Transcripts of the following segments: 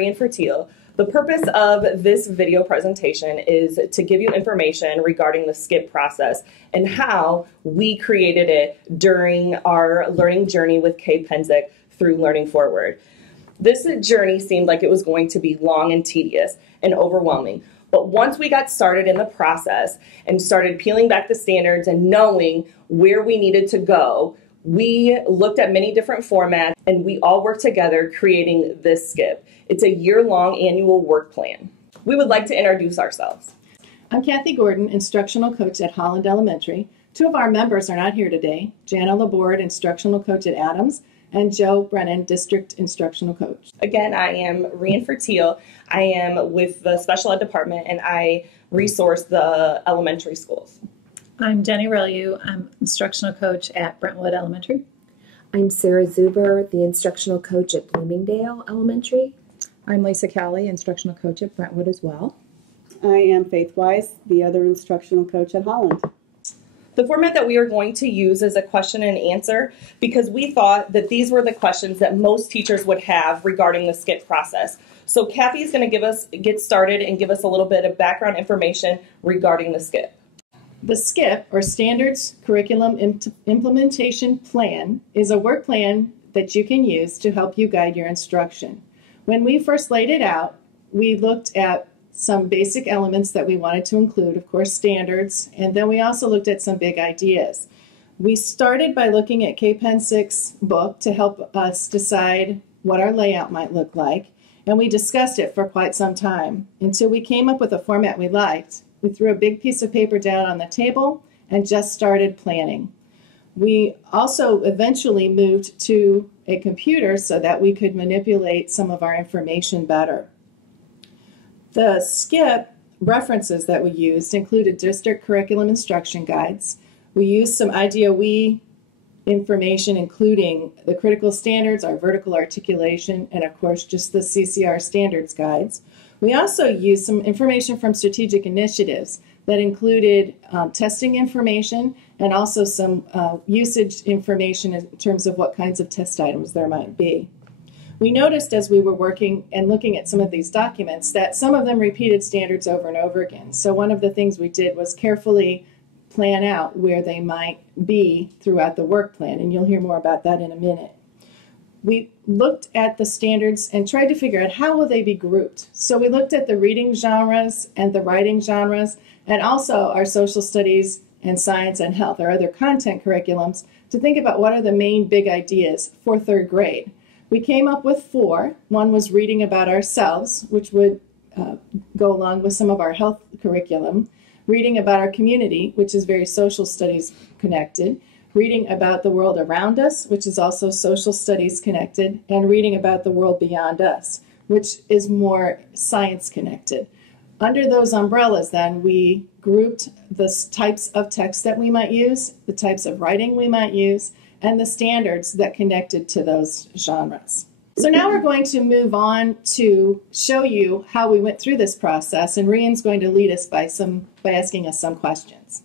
Rian Fertil. The purpose of this video presentation is to give you information regarding the SCIP process and how we created it during our learning journey with K-Penzic through Learning Forward. This journey seemed like it was going to be long and tedious and overwhelming. But once we got started in the process and started peeling back the standards and knowing where we needed to go, we looked at many different formats and we all worked together creating this SCIP. It's a year-long annual work plan. We would like to introduce ourselves. I'm Kathy Gordon, instructional coach at Holland Elementary. Two of our members are not here today, Jana Laborde, instructional coach at Adams, and Joe Brennan, district instructional coach. Again, I am Rian Fertil. I am with the special ed department and I resource the elementary schools. I'm Jenny Reliu. I'm instructional coach at Brentwood Elementary. I'm Sarah Zuber, the instructional coach at Bloomingdale Elementary. I'm Lisa Cowley, instructional coach at Brentwood as well. I am Faith Weiss, the other instructional coach at Holland. The format that we are going to use is a question and answer because we thought that these were the questions that most teachers would have regarding the SCIP process. So Kathy is going to get started and give us a little bit of background information regarding the SCIP. The SCIP, or Standards Curriculum Implementation Plan, is a work plan that you can use to help you guide your instruction. When we first laid it out, we looked at some basic elements that we wanted to include, of course, standards, and then we also looked at some big ideas. We started by looking at K-Penzic's book to help us decide what our layout might look like, and we discussed it for quite some time until we came up with a format we liked. We threw a big piece of paper down on the table and just started planning. We also eventually moved to a computer so that we could manipulate some of our information better. The SCIP references that we used included district curriculum instruction guides. We used some IDOE information, including the critical standards, our vertical articulation, and of course just the CCR standards guides. We also used some information from strategic initiatives that included testing information and also some usage information in terms of what kinds of test items there might be. We noticed as we were working and looking at some of these documents that some of them repeated standards over and over again. So one of the things we did was carefully plan out where they might be throughout the work plan, and you'll hear more about that in a minute. We looked at the standards and tried to figure out how will they be grouped. So we looked at the reading genres and the writing genres, and also our social studies and science and health, our other content curriculums, to think about what are the main big ideas for third grade. We came up with 4. One was reading about ourselves, which would go along with some of our health curriculum. Reading about our community, which is very social studies connected. Reading about the world around us, which is also social studies connected. And reading about the world beyond us, which is more science connected. Under those umbrellas, then, we grouped the types of text that we might use, the types of writing we might use, and the standards that connected to those genres. So now we're going to move on to show you how we went through this process, and Rian's going to lead us by asking us some questions.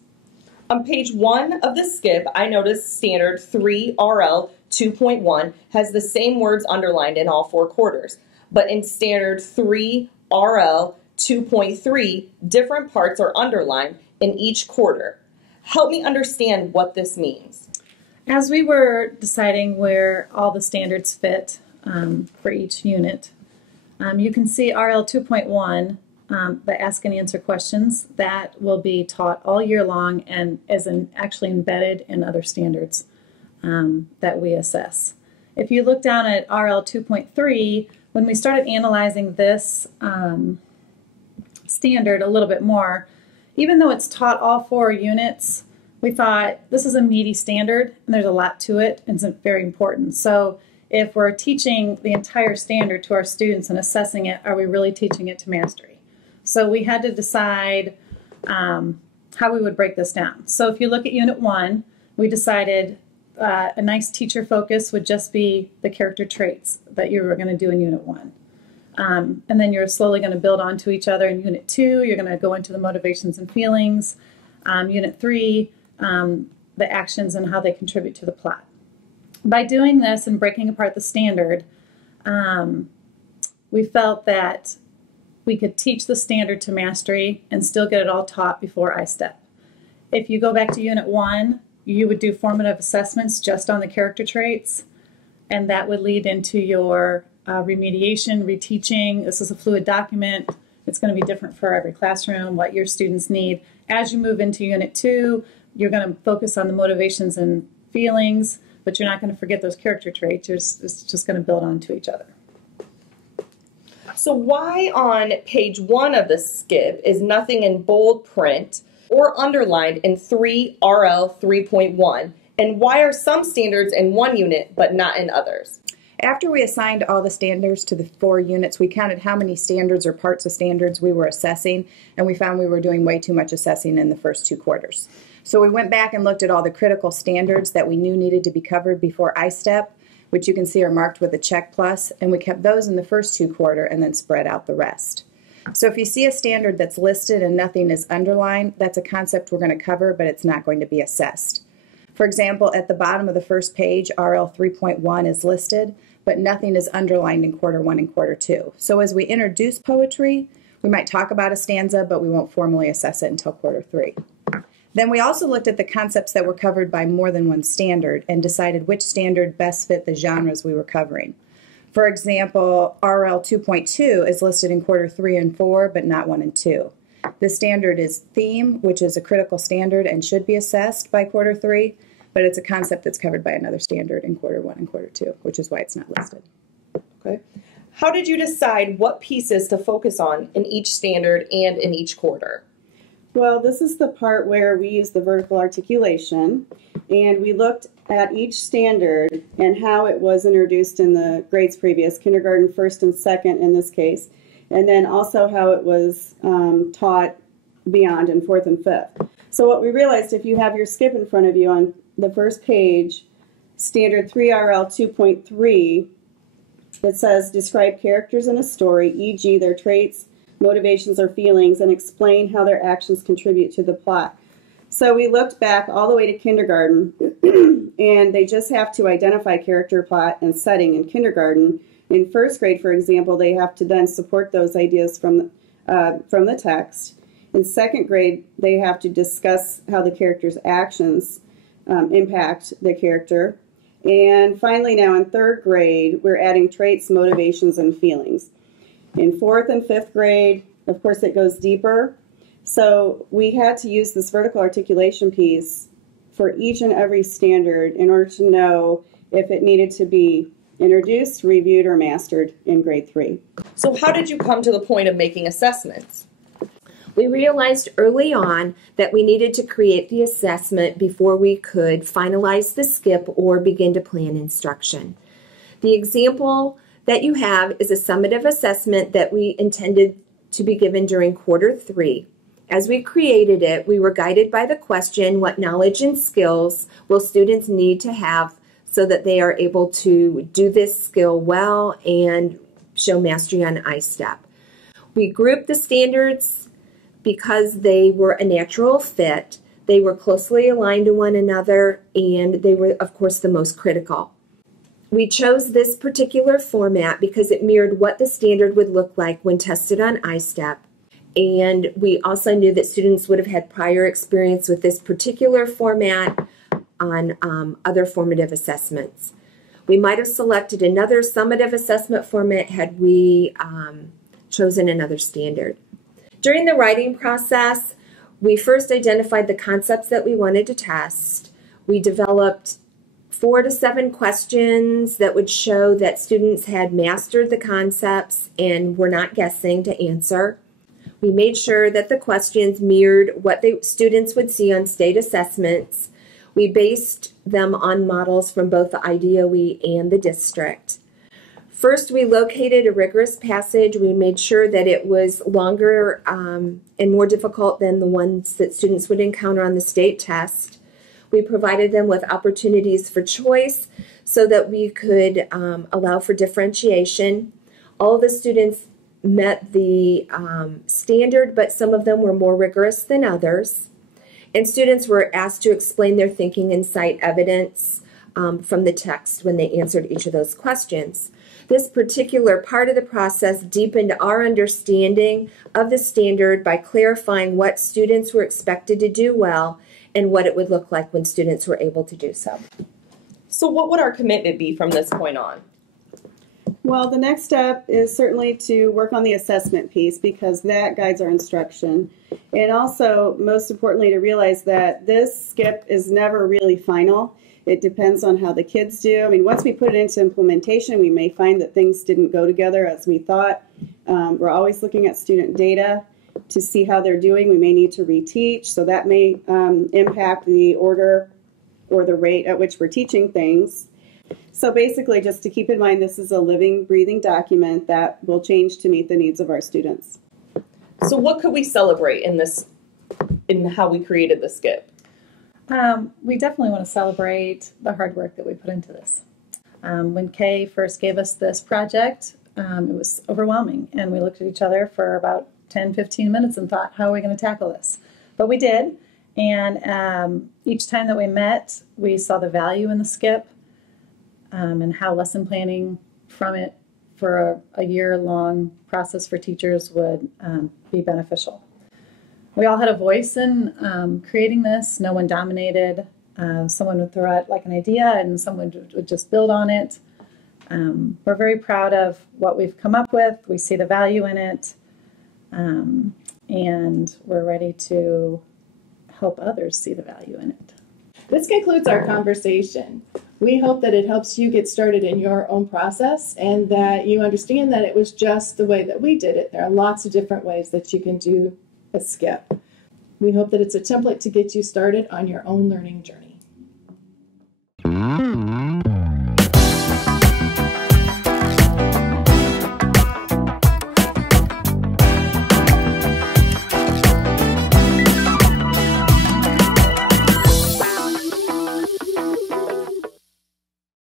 On page 1 of the SCIP, I noticed standard 3 RL 2.1 has the same words underlined in all 4 quarters, but in standard 3 RL 2.3, different parts are underlined in each quarter. Help me understand what this means. As we were deciding where all the standards fit for each unit, you can see RL 2.1, the ask and answer questions, that will be taught all year long and is actually embedded in other standards that we assess. If you look down at RL 2.3, when we started analyzing this standard a little bit more, even though it's taught all 4 units, we thought this is a meaty standard and there's a lot to it and it's very important. So if we're teaching the entire standard to our students and assessing it, are we really teaching it to mastery? So we had to decide how we would break this down. So if you look at Unit 1, we decided a nice teacher focus would just be the character traits that you were going to do in Unit 1. And then you're slowly going to build onto each other. In Unit 2, you're going to go into the motivations and feelings. Unit 3, the actions and how they contribute to the plot. By doing this and breaking apart the standard, we felt that we could teach the standard to mastery and still get it all taught before ISTEP. If you go back to Unit 1, you would do formative assessments just on the character traits, and that would lead into your remediation, reteaching. This is a fluid document. It's going to be different for every classroom, what your students need. As you move into Unit 2, you're going to focus on the motivations and feelings, but you're not going to forget those character traits. It's just going to build onto each other. So why on page 1 of the SCIP is nothing in bold print or underlined in 3 RL 3.1? And why are some standards in one unit but not in others? After we assigned all the standards to the 4 units, we counted how many standards or parts of standards we were assessing, and we found we were doing way too much assessing in the first 2 quarters. So we went back and looked at all the critical standards that we knew needed to be covered before ISTEP, which you can see are marked with a check plus, and we kept those in the first 2 quarters and then spread out the rest. So if you see a standard that's listed and nothing is underlined, that's a concept we're going to cover, but it's not going to be assessed. For example, at the bottom of the first page, RL 3.1 is listed, but nothing is underlined in quarter 1 and quarter 2. So as we introduce poetry, we might talk about a stanza, but we won't formally assess it until quarter 3. Then we also looked at the concepts that were covered by more than one standard and decided which standard best fit the genres we were covering. For example, RL 2.2 is listed in quarter 3 and 4, but not 1 and 2. The standard is theme, which is a critical standard and should be assessed by quarter 3, but it's a concept that's covered by another standard in quarter 1 and quarter 2, which is why it's not listed. Okay. How did you decide what pieces to focus on in each standard and in each quarter? Well, this is the part where we use the vertical articulation, and we looked at each standard and how it was introduced in the grades previous, kindergarten, first and second in this case, and then also how it was taught beyond in fourth and fifth. So what we realized, if you have your SCIP in front of you on the first page, standard 3RL 2.3, it says describe characters in a story, e.g. their traits, motivations, or feelings, and explain how their actions contribute to the plot. So we looked back all the way to kindergarten, and they just have to identify character, plot, and setting in kindergarten. In first grade, for example, they have to then support those ideas from the text. In second grade, they have to discuss how the character's actions impact the character. And finally, now in third grade, we're adding traits, motivations, and feelings. In fourth and fifth grade, of course, it goes deeper. So we had to use this vertical articulation piece for each and every standard in order to know if it needed to be introduced, reviewed, or mastered in grade 3. So how did you come to the point of making assessments? We realized early on that we needed to create the assessment before we could finalize the SCIP or begin to plan instruction. The example that you have is a summative assessment that we intended to be given during quarter 3. As we created it, we were guided by the question, what knowledge and skills will students need to have so that they are able to do this skill well and show mastery on ISTEP. We grouped the standards because they were a natural fit, they were closely aligned to one another, and they were, of course, the most critical. We chose this particular format because it mirrored what the standard would look like when tested on ISTEP, and we also knew that students would have had prior experience with this particular format on other formative assessments. We might have selected another summative assessment format had we chosen another standard. During the writing process, we first identified the concepts that we wanted to test. We developed 4 to 7 questions that would show that students had mastered the concepts and were not guessing to answer. We made sure that the questions mirrored what the students would see on state assessments. We based them on models from both the IDOE and the district. First, we located a rigorous passage. We made sure that it was longer and more difficult than the ones that students would encounter on the state test. We provided them with opportunities for choice so that we could allow for differentiation. All of the students met the standard, but some of them were more rigorous than others. And students were asked to explain their thinking and cite evidence from the text when they answered each of those questions. This particular part of the process deepened our understanding of the standard by clarifying what students were expected to do well and what it would look like when students were able to do so. So what would our commitment be from this point on? Well, the next step is certainly to work on the assessment piece because that guides our instruction. And also, most importantly, to realize that this SCIP is never really final. It depends on how the kids do. I mean, once we put it into implementation, we may find that things didn't go together as we thought. We're always looking at student data to see how they're doing. We may need to reteach, so that may impact the order or the rate at which we're teaching things. So basically, just to keep in mind, this is a living, breathing document that will change to meet the needs of our students. So what could we celebrate in how we created the SCIP? We definitely want to celebrate the hard work that we put into this. When Kay first gave us this project, it was overwhelming, and we looked at each other for about 10-15 minutes and thought, how are we going to tackle this? But we did, and each time that we met, we saw the value in the SCIP and how lesson planning from it for a year-long process for teachers would be beneficial. We all had a voice in creating this. No one dominated. Someone would throw out like an idea and someone would just build on it. We're very proud of what we've come up with. We see the value in it. And we're ready to help others see the value in it. This concludes our conversation. We hope that it helps you get started in your own process and that you understand that it was just the way that we did it. There are lots of different ways that you can do a SCIP. We hope that it's a template to get you started on your own learning journey.